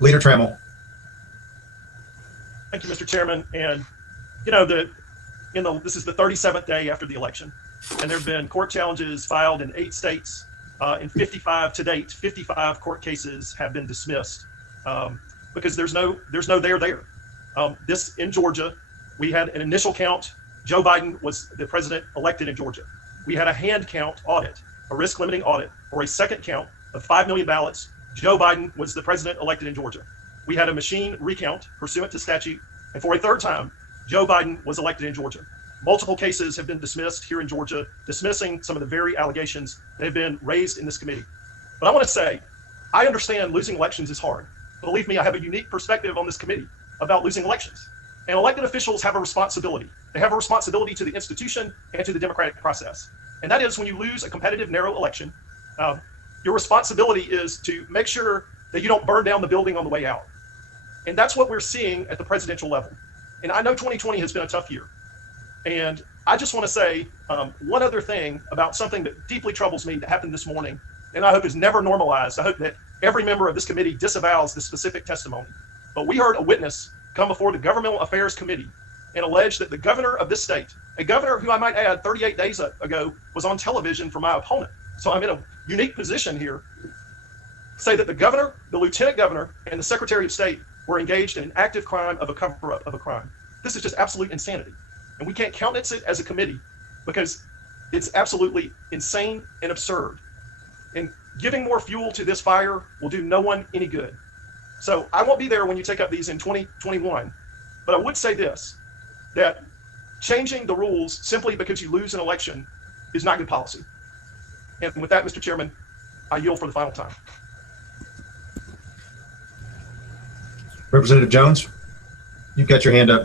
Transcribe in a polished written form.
Leader Trammell. Thank you, Mr. Chairman. And this is the 37th day after the election, and there have been court challenges filed in 8 states. In 55 to date, 55 court cases have been dismissed because there's no there there. This in Georgia, we had an initial count. Joe Biden was the president elected in Georgia. We had a hand count audit, a risk limiting audit, for a second count of 5 million ballots. Joe Biden was the president elected in Georgia. We had a machine recount pursuant to statute, and for a third time, Joe Biden was elected in Georgia. Multiple cases have been dismissed here in Georgia, dismissing some of the very allegations that have been raised in this committee. But I want to say, I understand losing elections is hard. Believe me, I have a unique perspective on this committee about losing elections. And elected officials have a responsibility. They have a responsibility to the institution and to the democratic process. And that is, when you lose a competitive, narrow election, your responsibility is to make sure that you don't burn down the building on the way out. And that's what we're seeing at the presidential level. And I know 2020 has been a tough year. And I just want to say one other thing about something that deeply troubles me that happened this morning, and I hope is never normalized. I hope that every member of this committee disavows this specific testimony. But we heard a witness come before the Governmental Affairs Committee and allege that the governor of this state, a governor who I might add 38 days ago was on television for my opponent, so I'm in a unique position here, say that the governor, the lieutenant governor, and the secretary of state were engaged in an active crime of a cover-up of a crime. This is just absolute insanity. And we can't countenance it as a committee because it's absolutely insane and absurd. And giving more fuel to this fire will do no one any good. So I won't be there when you take up these in 2021, but I would say this, that changing the rules simply because you lose an election is not good policy. And with that, Mr. Chairman, I yield for the final time. Representative Jones, you've got your hand up.